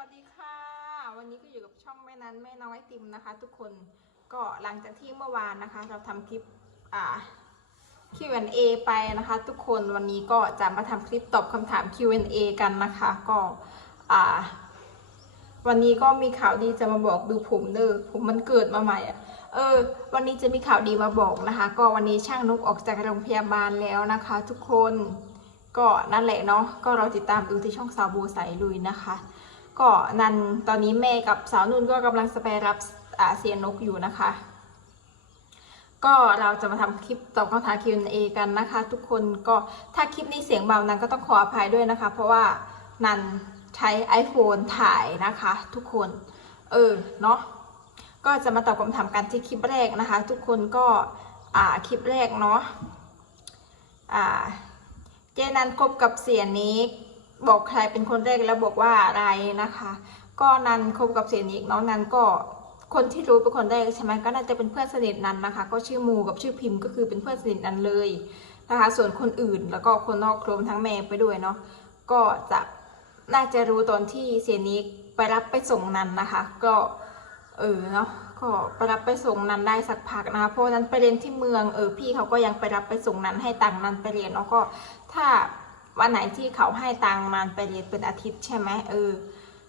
วัสดีค่ะ วันนี้ก็อยู่กับช่องแม่นั้นแม่น้องไอติมนะคะ ทุกคนก็หลังจากที่เมื่อวานนะคะ เราทำคลิปอ่า Q&A ไปนะคะ ทุกคนวันนี้ก็จะมาทำคลิปตอบคำถาม Q&A กันนะคะ ก็อ่า วันนี้ก็มีข่าวดีจะมาบอกดูผมเด้อผมมันเกิดมาใหม่อะเออ วันนี้จะมีข่าวดีมาบอกนะคะ ก็วันนี้ช่างนุกออกจากโรงพยาบาลแล้วนะคะ ทุกคนก็นั่นแหละเนาะก็เราติดตามดูที่ช่องสาวบูใสลุยนะคะ ก็นันตอนนี้แม่กับสาวนุ่นก็กำลังจะไปรับเสียนนกอยู่นะคะ ก็เราจะมาทำคลิปตอบคำถาม Q&A กันนะคะ ทุกคนก็ถ้าคลิปนี้เสียงเบานั้นก็ต้องขออภัยด้วยนะคะ เพราะว่านันใช้ iPhone ถ่ายนะคะ ทุกคน เออเนาะก็จะมาตอบคำถามกันที่คลิปแรกนะคะ ทุกคนก็อ่าคลิปแรกเนาะอ่าเจนันคบกับเสียนิก บอกใครเป็นคนแรกแล้วบอกว่าอะไรนะคะ ก็นันคบกับเสียนิกน้องนันก็คนที่รู้เป็นคนแรกใช่ไหมก็น่าจะเป็นเพื่อนสนิทนันนะคะ ก็ชื่อมูกับชื่อพิมพ์ก็คือเป็นเพื่อนสนิทนันเลยนะคะ ส่วนคนอื่นแล้วก็คนนอกครมทั้งแม่ไปด้วยเนาะก็จะน่าจะรู้ตอนที่เสียนิกไปรับไปส่งนันนะคะ ก็เออเนาะก็ไปรับไปส่งนันได้สักพักนะคะเพราะนั้นไปเรียนที่เมืองเออพี่เขาก็ยังไปรับไปส่งนันให้ตังนันไปเรียนเนาะก็ถ้า วันไหนที่เขาให้ตังมันไปเรียนเป็นอาทิตย์ใช่ไหมเออ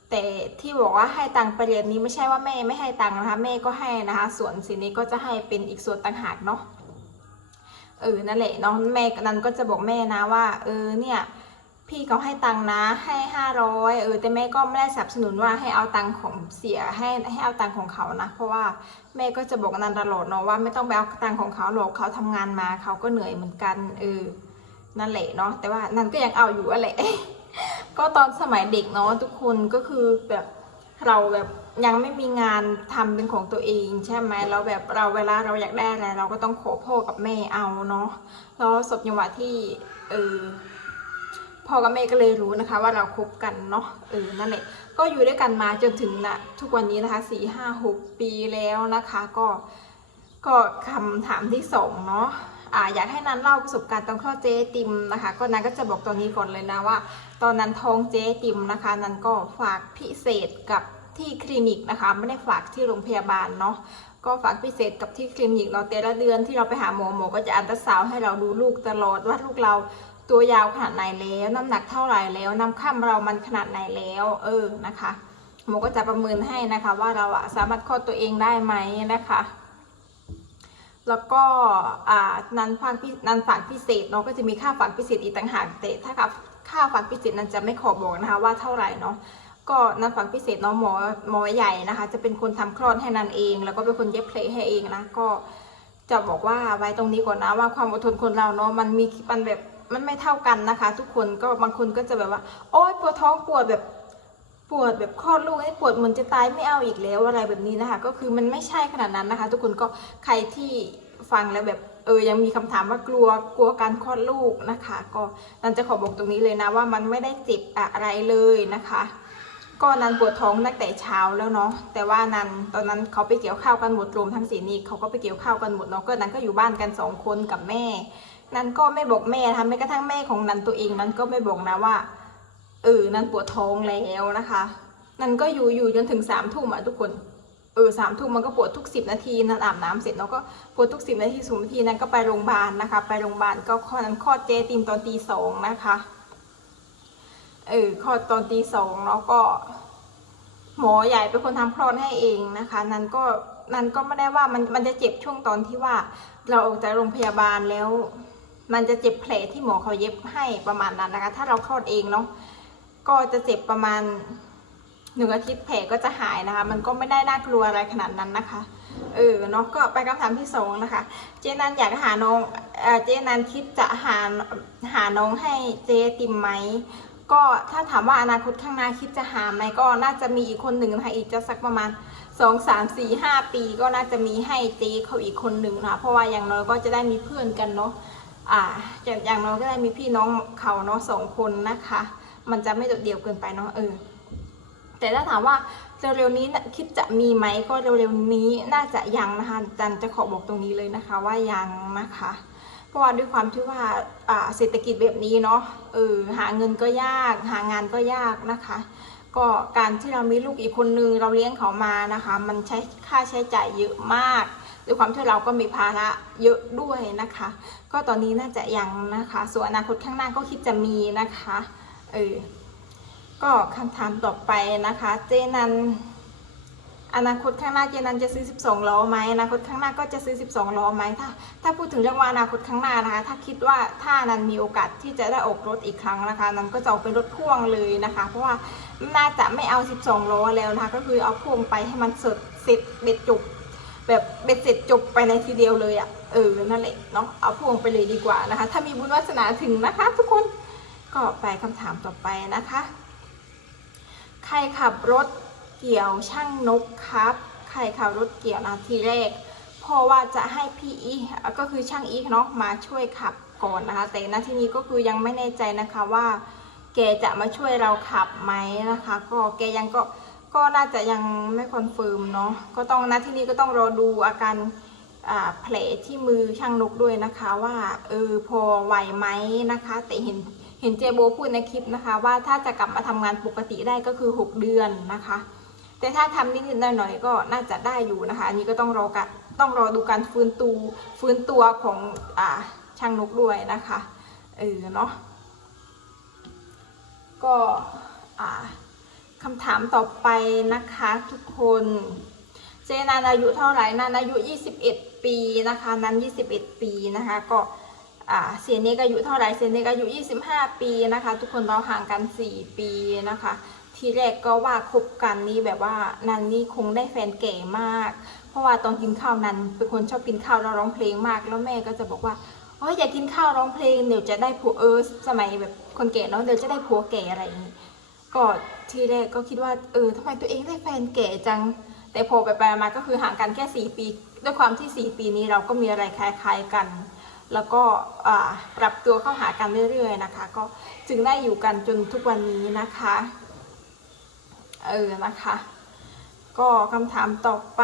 แต่ที่บอกว่าให้ตังไปเรียนนี้ไม่ใช่ว่าแม่ไม่ให้ตังนะคะแม่ก็ให้นะคะ ส่วนสินี้ก็จะให้เป็นอีกส่วนต่างหากเนาะเออนั่นแหละเนาะแม่นั้นก็จะบอกแม่นะว่า เออเนี่ยพี่เขาให้ตังนะให้ห้าร้อยเออแต่แม่ก็ไม่ได้สนับสนุนว่าให้เอาตังของเสียให้ให้เอาตังของเขานะ เพราะว่าแม่ก็จะบอกนันตลอดเนาะว่าไม่ต้องไปเอาตังของเขาหรอกเขาทำงานมาเขาก็เหนื่อยเหมือนกันเออ นั่นแหละเนาะแต่ว่านั่นก็ยังเอาอยู่อะไรก็ตอนสมัยเด็กเนาะทุกคนก็คือแบบเราแบบยังไม่มีงานทำเป็นของตัวเองใช่ไหมแล้วแบบเราเวลาเราอยากได้อะไรเราก็ต้องขอพ่อกับแม่เอาเนาะแล้วสบจังหวะที่เออพ่อกับแม่ก็เลยรู้นะคะ ว่าเราคบกันเนาะเออนั่นแหละก็อยู่ด้วยกันมาจนถึงนะทุกวันนี้นะคะสี่ห้าหกปีแล้วนะคะ ก็ก็คำถามที่สองเนาะ อ่าอยากให้นันเล่าประสบการณ์ตอนคลอดเจ๊ติมนะคะ ก็นันก็จะบอกตอนนี้ก่อนเลยนะว่า ตอนนั้นท้องเจ๊ติมนะคะ นันก็ฝากพิเศษกับที่คลินิกนะคะ ไม่ได้ฝากที่โรงพยาบาลเนาะก็ฝากพิเศษกับที่คลินิกเราแต่ละเดือนที่เราไปหาหมอหมอก็จะอันตราซาวให้เราดูลูกตลอดว่าลูกเราตัวยาวขนาดไหนแล้ว น้ำหนักเท่าไหร่แล้วน้ำข้ามเรามันขนาดไหนแล้ว เออนะคะหมอก็จะประเมินให้นะคะ ว่าเราอะสามารถคลอดตัวเองได้ไหมนะคะ แล้วก็นันฝากพินันฝากพิเศษเนาะก็จะมีค่าฝากพิเศษอีกต่างหากแต่ถ้ากับค่าฝากพิเศษนั้นจะไม่ขอบอกนะคะว่าเท่าไหร่เนาะก็นันฝากพิเศษเนาะหมอหมอใหญ่นะคะ จะเป็นคนทำคลอดให้นันเอง แล้วก็เป็นคนเย็บเพลให้เองนะก็จะบอกว่าไว้ตรงนี้ก่อนนะว่าความอดทนคนเราเนาะมันมีมันแบบมันไม่เท่ากันนะคะ ทุกคนก็บางคนก็จะแบบว่า โอ๊ยปวดท้องปวดแบบ ปวดแบบคลอดลูกนี่ปวดเหมือนจะตายไม่เอาอีกแล้วอะไรแบบนี้นะคะ ก็คือมันไม่ใช่ขนาดนั้นนะคะ ทุกคนก็ใครที่ฟังแล้วแบบเออยังมีคำถามว่ากลัวกลัวการคลอดลูกนะคะ ก็นันจะขอบอกตรงนี้เลยนะว่ามันไม่ได้เจ็บอะไรเลยนะคะ ก็นันปวดท้องตั้งแต่เช้าแล้วเนาะแต่ว่านันตอนนั้นเขาไปเกี่ยวข้าวกันหมดรวมทั้งสีนีเขาก็ไปเกี่ยวข้าวกันหมดเนาะก็นันก็อยู่บ้านกันสองคนกับแม่นันก็ไม่บอกแม่ทำแม้กระทั่งแม่ของนันตัวเองนันก็ไม่บอกนะว่า เออ นันปวดท้องแล้วนะคะ นันก็อยู่อยู่จนถึงสามทุ่มอะทุกคน เออสามทุ่มมันก็ปวดทุกสิบนาที นันอาบน้ำเสร็จแล้วก็ปวดทุกสิบนาทีสิบนาทีนันก็ไปโรงพยาบาลนะคะ ไปโรงพยาบาลก็ข้อนั้นคลอดเจติมตอนตีสองนะคะ เออคลอดตอนตีสองแล้วก็ หมอใหญ่เป็นคนทำคลอดให้เองนะคะ นันก็นันก็ไม่ได้ว่ามันมันจะเจ็บช่วงตอนที่ว่า เราออกจากโรงพยาบาลแล้ว มันจะเจ็บแผลที่หมอเขาเย็บให้ประมาณนั้นนะคะ ถ้าเราคลอดเองเนาะ ก็จะเจ็บประมาณหนึ่งอาทิตย์แผลก็จะหายนะคะ มันก็ไม่ได้น่ากลัวอะไรขนาดนั้นนะคะ เออเนาะก็ไปคำถามที่สองนะคะ เจนันอยากหาน้องเอเจนันคิดจะหาหาน้องให้เจติมไหมก็ถ้าถามว่าอนาคตข้างหน้าคิดจะหาไหมก็น่าจะมีอีกคนหนึ่งนะคะอีกจะสักประมาณสองสามสี่ห้าปีก็น่าจะมีให้เจเขาอีกคนหนึ่งนะคะเพราะว่าอย่างน้อยก็จะได้มีเพื่อนกันเนาะอ่าอย่างอย่างน้อยก็ได้มีพี่น้องเขาเนาะสองคนนะคะ มันจะไม่โดดเดี่ยวเกินไปเนาะเออ แต่ถ้าถามว่าเร็วๆนี้คิดจะมีไหมก็เร็วๆนี้น่าจะยังนะคะจันจะขอบอกตรงนี้เลยนะคะว่ายังนะคะเพราะว่าด้วยความที่ว่าอ่าเศรษฐกิจแบบนี้เนาะเออหาเงินก็ยาก หางานก็ยากนะคะ ก็การที่เรามีลูกอีกคนนึงเราเลี้ยงเขามานะคะ มันใช้ค่าใช้จ่ายเยอะมากด้วยความที่เราก็มีภาระเยอะด้วยนะคะ ก็ตอนนี้น่าจะยังนะคะ ส่วนอนาคตข้างหน้าก็คิดจะมีนะคะ เออ ก็คำถามต่อไปนะคะ เจนัน อนาคตข้างหน้าเจนันจะซื้อ 12 ล้อไหมอนาคตข้างหน้าก็จะซื้อ 12 ล้อไหมถ้า ถ้าพูดถึงเรื่องว่าอนาคตข้างหน้านะคะ ถ้าคิดว่าถ้านันมีโอกาสที่จะได้ออกรถอีกครั้งนะคะ นันก็จะออกเป็นรถพ่วงเลยนะคะ เพราะว่าน่าจะไม่เอา 12 ล้อแล้วนะคะ ก็คือเอาพ่วงไปให้มันเสร็จเสร็จเบ็ดจบแบบเบ็ดเสร็จจบไปในทีเดียวเลยอะ่ะ เออ นั่นแหละเนาะ เอาพ่วงไปเลยดีกว่านะคะ ถ้ามีบุญวาสนาถึงนะคะทุกคน ก็ไปคำถามต่อไปนะคะ ใครขับรถเกี่ยวช่างนกครับ ใครขับรถเกี่ยวนาทีแรกเพราะว่าจะให้พี่อีก็คือช่างอีกเนาะมาช่วยขับก่อนนะคะ แต่นาทีนี้ก็คือยังไม่แน่ใจนะคะว่าแกจะมาช่วยเราขับไหมนะคะ ก็แกยังก็ก็น่าจะยังไม่คอนเฟิร์มเนาะก็ต้องนาทีนี้ก็ต้องรอดูอาการแผลที่มือช่างนกด้วยนะคะว่าเออพอไหวไหมนะคะ แต่เห็น เห็นเจโบพูดในคลิปนะคะ ว่าถ้าจะกลับมาทำงานปกติได้ก็คือ 6 เดือนนะคะ แต่ถ้าทำนิดๆหน่อยๆก็น่าจะได้อยู่นะคะ อันนี้ก็ต้องรอกะต้องรอดูการฟื้นตูฟื้นตัวของอ่าช่างนกด้วยนะคะเออเนาะก็อ่าคำถามต่อไปนะคะทุกคนเจนันอายุเท่าไหร่นันอายุ 21 ปีนะคะ นั้น 21 ปีนะคะ ก็ อ่าเสียนเนกอายุเท่าไรเสียนเนกอายุ 25 ปีนะคะ ทุกคนเราห่างกัน 4 ปีนะคะ ทีแรกก็ว่าคบกันนี่แบบว่านันนี่คงได้แฟนแก่มาก เพราะว่าตอนกินข้าวนันเป็นคนชอบกินข้าวแล้วร้องเพลงมาก แล้วแม่ก็จะบอกว่าโอ้ยอยากกินข้าวร้องเพลงเดี๋ยวจะได้ผัวเออสมัยแบบคนแก่เนาะเดี๋ยวจะได้ผัวแก่อะไรอย่างนี้ก็ทีแรกก็คิดว่าเออทำไมตัวเองได้แฟนแก่จัง แต่พอไปไปมาก็คือห่างกันแค่ 4 ปี ด้วยความที่ 4 ปีนี้เราก็มีอะไรคล้ายๆกัน แล้วก็ปรับตัวเข้าหากันเรื่อยๆนะคะ ก็จึงได้อยู่กันจนทุกวันนี้นะคะเออนะคะ ก็คำถามต่อไป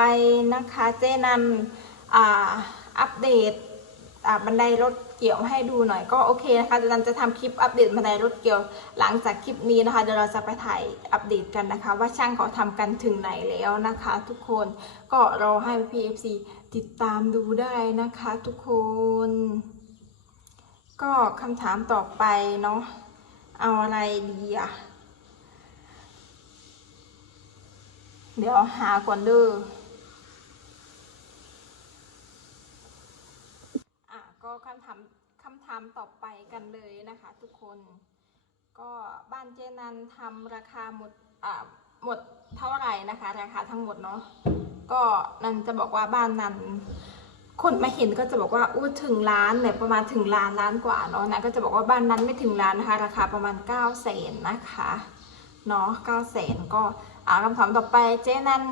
นะคะเจนันอัปเดตบันไดรถ เกี่ยวให้ดูหน่อยก็โอเคนะคะเจนันจะทำคลิปอัปเดตบันไดรถเกี่ยวหลังจากคลิปนี้นะคะเดี๋ยวเราจะไปถ่ายอัปเดตกันนะคะ ว่าช่างเขาทำกันถึงไหนแล้วนะคะ ทุกคนก็รอให้ PFC ติดตามดูได้นะคะ ทุกคน ก็คำถามต่อไปเนาะเอาอะไรดีอะเดี๋ยวหาก่อนเด้ออะก็ คำถามคำถามต่อไปกันเลยนะคะทุกคน ก็บ้านเจนันทำราคาหมดอ่าหมดเท่าไหร่นะคะ ราคาทั้งหมดเนาะก็นันจะบอกว่าบ้านนันคนมาเห็นก็จะบอกว่าอู้ถึงล้านเนี่ยประมาณถึงล้านล้านกว่าเนาะนะก็จะบอกว่าบ้านนั้นไม่ถึงล้านนะคะ ราคาประมาณ9ก้าแสนนะคะเนาะเก้าแสนก็อ่าคำถามต่อไปเจ๊นัน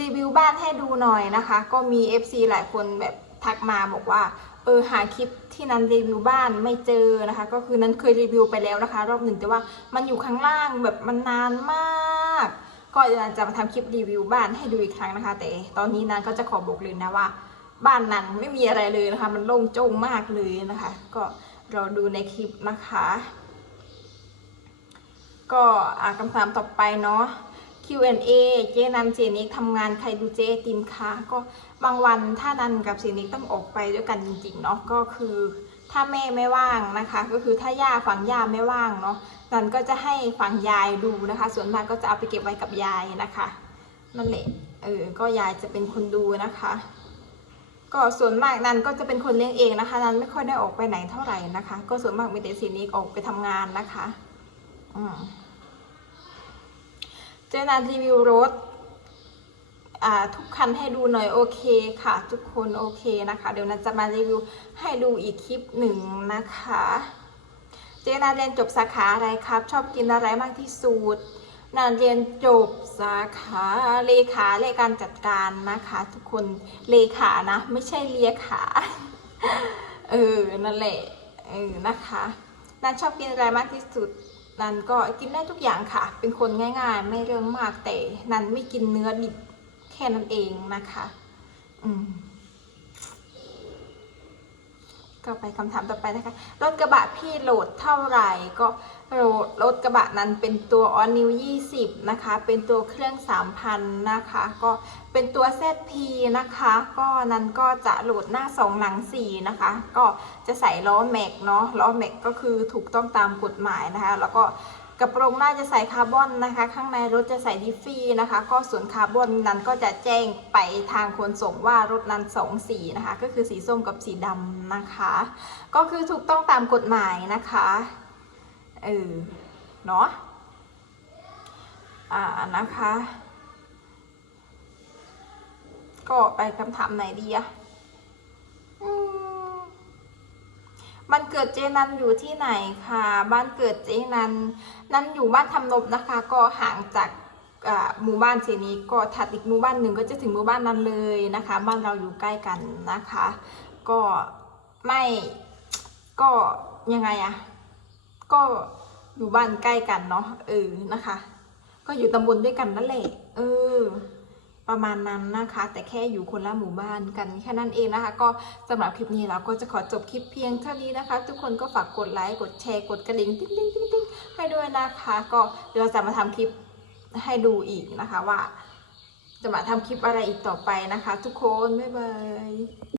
รีวิวบ้านให้ดูหน่อยนะคะ ก็มี FC หลายคนแบบทักมาบอกว่า เออหาคลิปที่นันรีวิวบ้านไม่เจอนะคะ ก็คือนั้นเคยรีวิวไปแล้วนะคะ รอบหนึ่งแต่ว่ามันอยู่ข้างล่างแบบมันนานมาก ก็เดี๋ยวนันจะมาทำคลิปรีวิวบ้านให้ดูอีกครั้งนะคะ แต่ตอนนี้นันก็จะขอบอกเลยนะว่า บ้านนั้นไม่มีอะไรเลยนะคะ มันโล่งโจ้งมากเลยนะคะ ก็เราดูในคลิปนะคะ ก็อ่าคำถามต่อไปเนาะ Q&A เจนันเจนิกทำงานใครดูเจติมคะก็บางวันถ้านันกับเจนิกต้องออกไปด้วยกันจริงๆเนาะก็คือถ้าแม่ไม่ว่างนะคะ ก็คือถ้าย่าฝั่งย่าไม่ว่างเนาะนันก็จะให้ฝั่งยายดูนะคะ ส่วนมากก็จะเอาไปเก็บไว้กับยายนะคะนั่นแหละเออก็ยายจะเป็นคนดูนะคะ ก็ส่วนมากนันก็จะเป็นคนเลี้ยงเองนะคะนันไม่ค่อยได้ออกไปไหนเท่าไหร่นะคะ ก็ส่วนมากมีแต่สีนี้ออกไปทำงานนะคะอืม จนันรีวิวรถทุกคันให้ดูหน่อยโอเคค่ะ ทุกคนโอเคนะคะ เดี๋ยวนันจะมารีวิวให้ดูอีกคลิปหนึ่งนะคะ เจนันเรียนจบสาขาอะไรครับ ชอบกินอะไรมากที่สุดนันเรียนจบสาขาเลขาเลขการจัดการนะคะ ทุกคนเลขานะไม่ใช่เลียขาเออนั่นแหละเออนะคะนันชอบกินอะไรมากที่สุด นันก็กินได้ทุกอย่างค่ะ เป็นคนง่ายๆ ไม่เรื่องมากแต่นันไม่กินเนื้อดิบแค่นั้นเองนะคะ อืมก็ไปคำถามต่อไปนะคะ รถกระบะพี่โหลดเท่าไหร่ก็ รถรถกระบะนั้นเป็นตัว All New 20 นะคะ เป็นตัวเครื่อง 3,000 นะคะ ก็เป็นตัว ZP นะคะ ก็นั้นก็จะโหลดหน้า 2 หลัง 4 นะคะ ก็จะใส่ล้อแม็กเนาะ ล้อแม็กก็คือถูกต้องตามกฎหมายนะคะ แล้วก็กระโปรงหน้าจะใส่คาร์บอนนะคะ ข้างในรถจะใส่ดิฟฟี่นะคะ ก็ส่วนคาร์บอนนั้นก็จะแจ้งไปทางขนส่งว่ารถนั้นสองสีนะคะ ก็คือสีส้มกับสีดำนะคะ ก็คือถูกต้องตามกฎหมายนะคะ เออ เนาะอ่านะคะ ก็ไปคำถามไหนดีอะมบ้านเกิดเจนันอยู่ที่ไหนคะบ้านเกิดเจนันนันอยู่บ้านทำนบนะคะ ก็ห่างจากหมู่บ้านเสนี้ก็ถัดอีกหมู่บ้านหนึ่งก็จะถึงหมู่บ้านนั้นเลยนะคะ บ้านเราอยู่ใกล้กันนะคะ ก็ไม่ก็ยังไงอะ ก็อยู่บ้านใกล้กันเนาะเออนะคะ ก็อยู่ตำบลด้วยกันนั่นแหละเออ ประมาณนั้นนะคะ แต่แค่อยู่คนละหมู่บ้านกันแค่นั้นเองนะคะ ก็สำหรับคลิปนี้เราก็จะขอจบคลิปเพียงเท่านี้นะคะ ทุกคนก็ฝากกดไลค์กดแชร์กดกระดิ่งติ๊งติ๊งติ๊งติ๊งให้ด้วยนะคะ ก็เดี๋ยวเราจะมาทำคลิปให้ดูอีกนะคะว่า จะมาทำคลิปอะไรอีกต่อไปนะคะ ทุกคน บ๊ายบาย